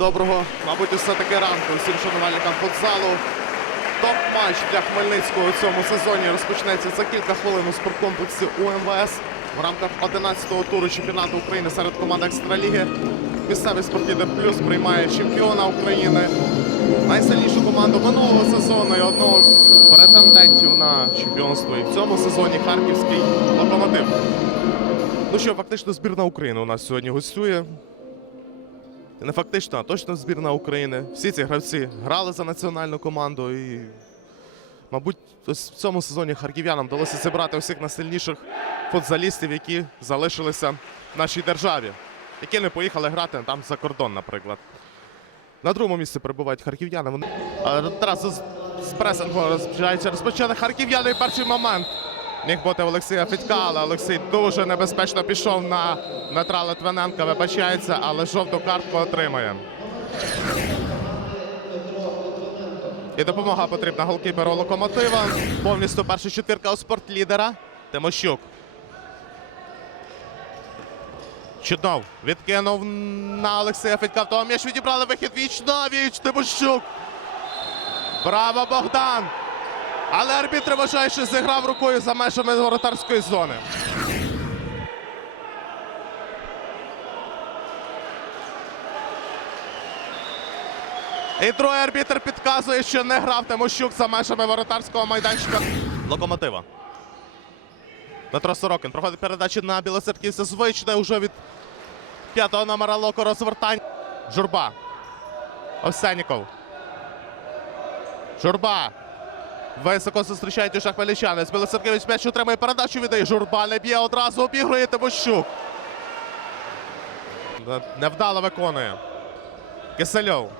Доброго, мабуть, все-таки ранку усім шанувальникам футзалу. Топ-матч для Хмельницького у цьому сезоні розпочнеться за кілька хвилин у спорткомплексі УМВС в рамках 11-го туру чемпіонату України серед команд Екстраліги. Місцевий спортивний плюс приймає чемпіона України, найсильнішу команду минулого сезону і одного з претендентів на чемпіонство. І в цьому сезоні харківський локомотив. Ну що, фактично збірна України у нас сьогодні гостює. Не фактично, а точно збірна України. Всі ці гравці грали за національну команду і, мабуть, ось в цьому сезоні харків'янам вдалося зібрати усіх найсильніших футзалістів, які залишилися в нашій державі, які не поїхали грати там за кордон, наприклад. На другому місці перебувають харків'яни. Вони одразу з, з пресингу розпочати харків'яни перший момент. Міг бути Олексія Федька, але Олексій дуже небезпечно пішов на Дмитра Литвиненка, вибачається, але жовту картку отримає. І допомога потрібна голкіперу локомотива. Повністю перша четвірка у спортлідера. Тимощук. Чуднов. Відкинув на Олексія Федька. Того м'яч відібрали вихід віч на віч. Тимощук. Браво, Богдан! Але арбітр вважає, що зіграв рукою за межами воротарської зони. І другий арбітр підказує, що не грав Тимощук за межами воротарського майданчика локомотива. Дмитро Сорокин проходить передачу на білоцерківця звичне уже від п'ятого номера локо розвертань. Журба. Овсяніков. Журба. Високо зустрічають уже хмельничани. Білоцеркевич м'яч отримує передачу віддає. Журба не б'є одразу обігрує Тимощук. Невдало виконує. Кисельов.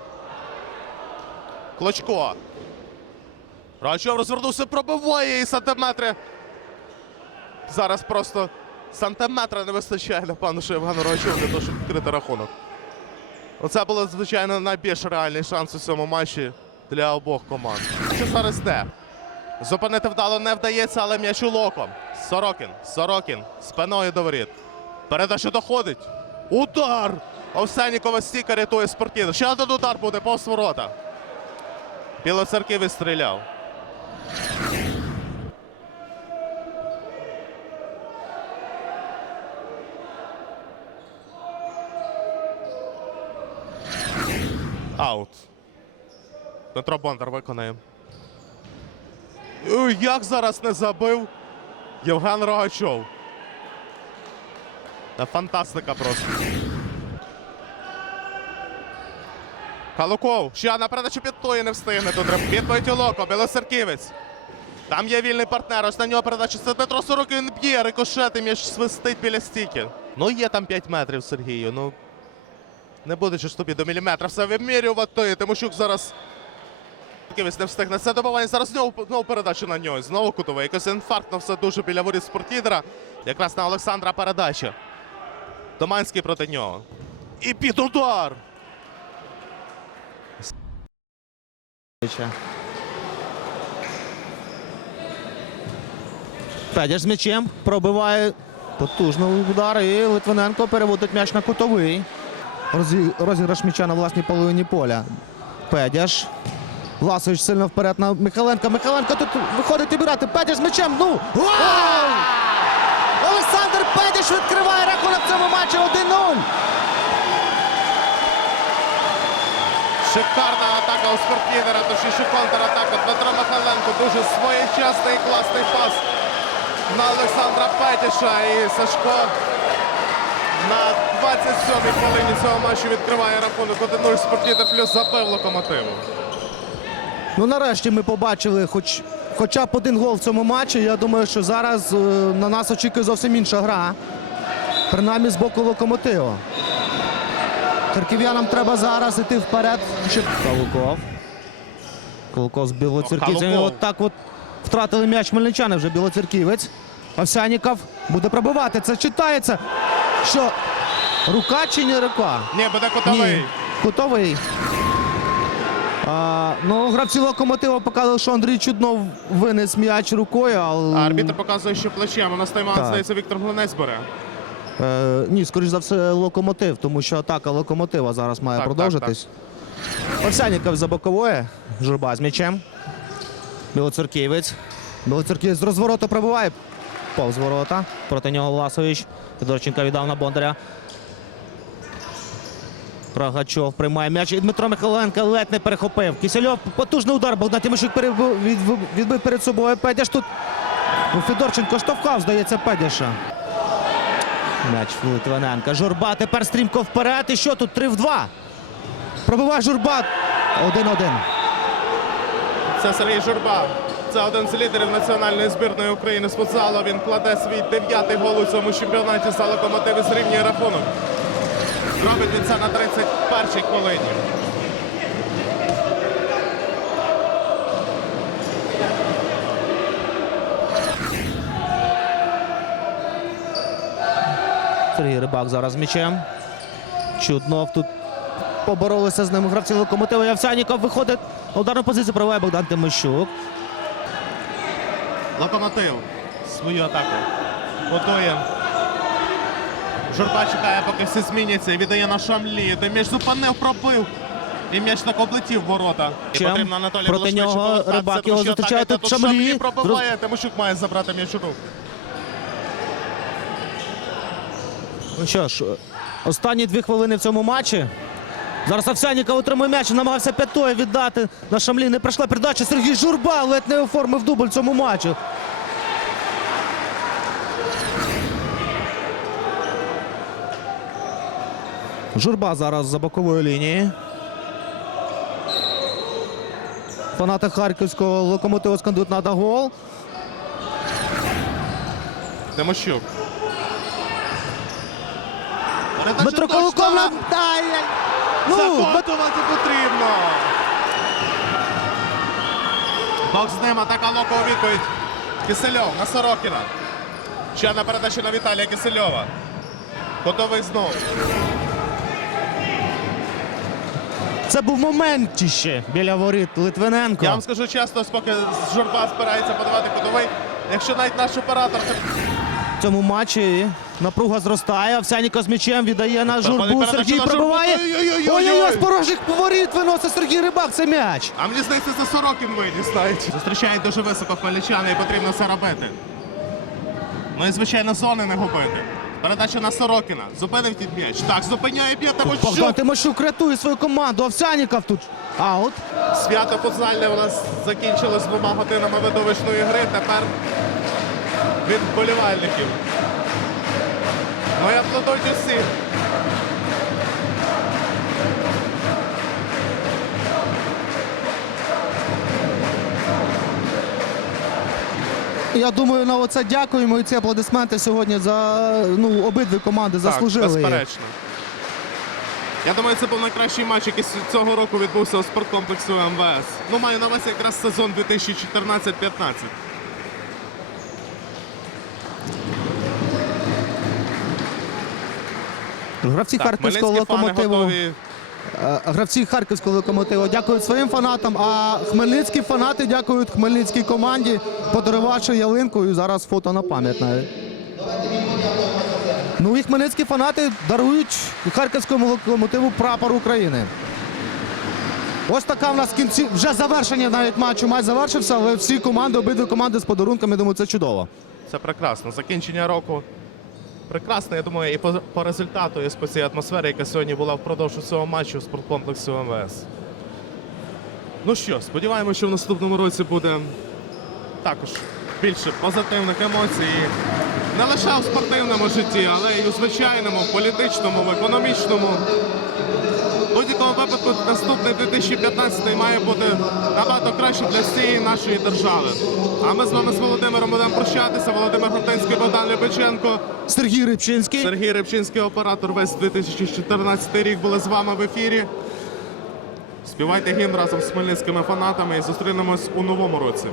Клочко. Рачов розвернувся, пробиває і сантиметри. Зараз просто сантиметра не вистачає, напевно, що Євгену Рогачову для того, щоб відкрити рахунок. Оце було, звичайно, найбільш реальний шанс у цьому матчі для обох команд. Що зараз де? Зупинити вдало не вдається, але м'яч у локом. Сорокін. Сорокін. Спиною до воріт. Передача доходить. Удар! Овсянікова стійка рятує спортів. Ще один удар буде повз ворота. Білоцерківець стріляв. Аут. Дмитро Бондар виконає. Ой, Як зараз не забив Євген Рогачов. Та фантастика просто. Калуков. Ще на передачу під тої не встигне тут. Відповідь Локо. Білосерківець. Там є вільний партнер. Ось на нього передача. Це Дмитро Сорокін б'є. Рикошет і м'яч свистить біля стіки. Ну є там 5 метрів Сергію. Ну не буде ж тобі до міліметра все вимірювати. Тимощук зараз Кивець не встигне це добивання. Зараз знову, знову передача на нього. Знову кутовий. Якось інфарктно все дуже біля воріт спортлідера. Якраз на Олександра передача. Доманський проти нього. І під удар. Федір з м'ячем пробиває потужно удар і Литвиненко переводить м'яч на кутовий. Розіграш м'яча на власній половині поля. Педяш. Власович сильно вперед на Михайленка. Михайленко тут виходить обирати. Педяш з м'ячем. Ну! Олександр Педяш відкриває рахунок в цьому матчі 1-0. Шикарна атака у спортлідера, точніше контратака. Дмитро Михайленко дуже своєчасний і класний пас на Олександра Петіша. І Сашко на 27-й хвилині цього матчу відкриває рахунок 1-0 спортлідер плюс забив локомотиву. Ну нарешті ми побачили хоч, хоча б один гол в цьому матчі. Я думаю, що зараз е, на нас очікує зовсім інша гра. Принаймні з боку локомотиву. Харків'янам треба зараз іти вперед. Калуков. Калуков з білоцерківцями. От так от втратили м'яч хмельничани вже білоцерківець. Овсяніков буде пробивати. Це читається. Що рука чи не рука? Ні, буде котовий. Ні, Кутовий. Ну, гравці локомотива показали, що Андрій Чуднов винес м'яч рукою, але. Арбітр показує, що плечем. У нас тайм-аут, здається, Віктор Глинець бере. Е, ні, скоріш за все, локомотив, тому що атака локомотива зараз має Так, продовжитись. Овсяніков за бокової. Журба з м'ячем. Білоцерківець. Білоцерківець з розвороту пробиває. Повз ворота. Проти нього Власович. Федорченко віддав на Бондаря. Рогачов приймає м'яч. І Дмитро Михайленко ледь не перехопив. Кисельов потужний удар. Богдан перебив, відбив, перед собою. Педяш тут. Федорченко штовхав, здається, Педяша. М'яч Литвиненка. Журба тепер стрімко вперед. І що тут? 3 в 2. Пробиває Журба. 1-1. Це Сергій Журба. Це один з лідерів національної збірної України з футзалу. Він кладе свій дев'ятий гол у цьому чемпіонаті за локомотив і зрівнює рахунок. Зробить він це на 31-й хвилині. Сергій Рибак зараз м'ячем. Чуднов тут поборолися з ним гравці локомотива. Явсяніков виходить ударну позицію. Проває Богдан Тимощук. Локомотив свою атаку готує. Журба чекає, поки все зміняться і віддає на Шамлі. Де м'яч зупинив, пробив. І м'яч так облетів ворота. І потрібно Анатолію Проти нього Рибак тому його що зустрічає. Тут Шамлі. пробиває. Тимощук має забрати м'яч у рук. Ну що ж, останні дві хвилини в цьому матчі. Зараз Овсяніков отримує м'яч, намагався п'ятою віддати на Шамлі. Не прийшла передача. Сергій Журба ледь не оформив дубль в цьому матчі. Журба зараз за боковою лінією. Фанати Харківського локомотиву скандують на гол. Тимощук. Передача Дмитро. Колоков на... Ай, ай. Ну, Закотувати потрібно. Бог з ним, атака Локо у відповідь. Кисельов на Сорокіна. Ще одна передача на Віталія Кисельова. Готовий знов. Це був моментіще біля воріт Литвиненко. Я вам скажу чесно, поки журба збирається подавати кутовий. Якщо навіть наш оператор В цьому матчі напруга зростає. Овсяніко з м'ячем віддає на журбу. Сергій пробиває. Ой-ой-ой-ой-ой. З порожніх воріт виносить Сергій Рибак. Це м'яч. А мені здається, це Сорокін виніс навіть. Зустрічають дуже високо хмельничани і потрібно це робити. Ну і звичайно зони не губити. Передача на Сорокіна. Зупинив тут м'яч. Так, зупиняє п'ята Богдан Тимощук рятує свою команду. Овсяніков тут аут. Свято футзальне у нас закінчилось двома годинами видовищної гри. Тепер від вболівальників. Ну і аплодують усі. Я думаю, на оце дякуємо. І ці аплодисменти сьогодні за ну, обидві команди заслужили. Так, безперечно. Я думаю, це був найкращий матч, який цього року відбувся у спорткомплексу МВС. Ну, маю на увазі якраз сезон 2014-15. Гравці Харківського локомотиву. готові. Е, Гравці Харківського локомотиву дякують своїм фанатам, а хмельницькі фанати дякують хмельницькій команді, подарувавши ялинку і зараз фото на пам'ять навіть. Ну і хмельницькі фанати дарують харківському локомотиву прапор України. Ось така в нас кінці вже завершення навіть матчу. Матч завершився, але всі команди, обидві команди з подарунками, думаю, це чудово. Це прекрасно. Закінчення року. Прекрасно, я думаю, і по, по результату, і по цій атмосфері, яка сьогодні була впродовж цього матчу в спорткомплексу МВС. Ну що, сподіваємося, що в наступному році буде також більше позитивних емоцій. Не лише у спортивному житті, але й у звичайному, політичному, в економічному. В будь-якому випадку наступний 2015 має бути набагато краще для всієї нашої держави. А ми з вами з Володимиром будемо прощатися. Володимир Гортинський, Богдан Лебеченко, Сергій Рибчинський. Сергій Рибчинський, оператор. Весь 2014 рік були з вами в ефірі. Співайте гімн разом з хмельницькими фанатами і зустрінемось у новому році.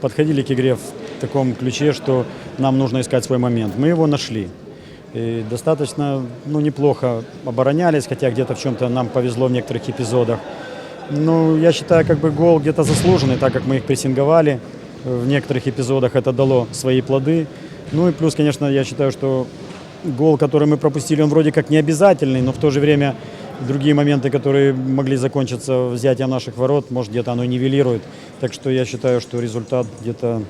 подходили к игре в таком ключе, что нам нужно искать свой момент. Мы его нашли. И достаточно ну, неплохо оборонялись, хотя где-то в чем-то нам повезло в некоторых эпизодах. Ну, я считаю, как бы гол где-то заслуженный, так как мы их прессинговали. В некоторых эпизодах это дало свои плоды. Ну и плюс, конечно, я считаю, что гол, который мы пропустили, он вроде как не обязательный, но в то же время другие моменты, которые могли закончиться взятием наших ворот, может где-то оно нивелирует. Так что я считаю, что результат где-то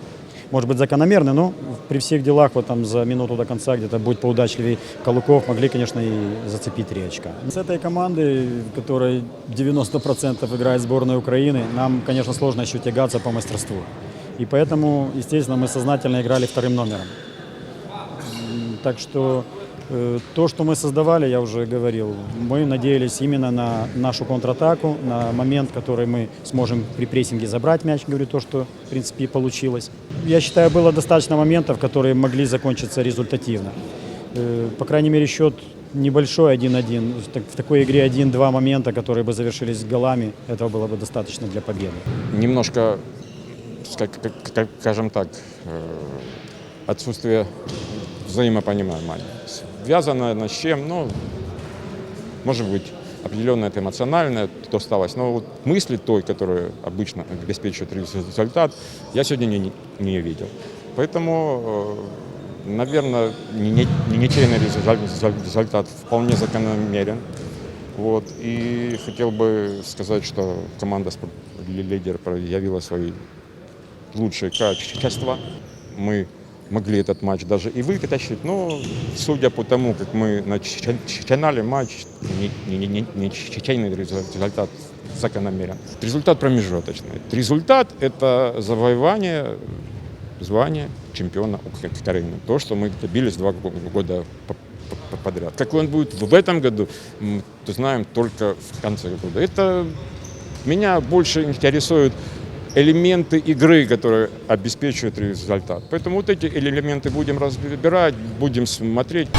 может быть закономерный, но при всех делах вот там за минуту до конца где-то будет поудачливее Калуков, могли, конечно, и зацепить три очка. С этой командой, которая 90% играет в сборной Украины, нам, конечно, сложно еще тягаться по мастерству. И поэтому, естественно, мы сознательно играли вторым номером. М, Так что э, то, что мы создавали, я уже говорил, мы надеялись именно на нашу контратаку, на момент, который мы сможем при прессинге забрать мяч, говорю, то, что, в принципе, и получилось. Я считаю, было достаточно моментов, которые могли закончиться результативно. Э, По крайней мере, счет небольшой 1-1. Так- В такой игре 1-2 момента, которые бы завершились голами, этого было бы достаточно для победы. немножко, скажем так, э, отсутствие взаимопонимания. Связано на с чем? Ну, может быть, определенно это эмоциональное, то осталось. Но вот мысли той, которая обычно обеспечивает результат, я сегодня не, не видел. Поэтому, наверное, ничейный результат, вполне закономерен. Вот. И хотел бы сказать, что команда «Спорт- лидер проявила свои лучшие качества. Мы могли этот матч даже и вытащить, но судя по тому, как мы начи- начинали матч, не- не- не- не- ничейный результат закономерен. Результат промежуточный. Результат – это завоевание звания чемпиона Украины. То, что мы добились два го- года по- по- подряд. Какой он будет в этом году, мы знаем только в конце года. Это меня больше интересуют элементы игры, которые обеспечивают результат. Поэтому вот эти элементы будем разбирать, будем смотреть.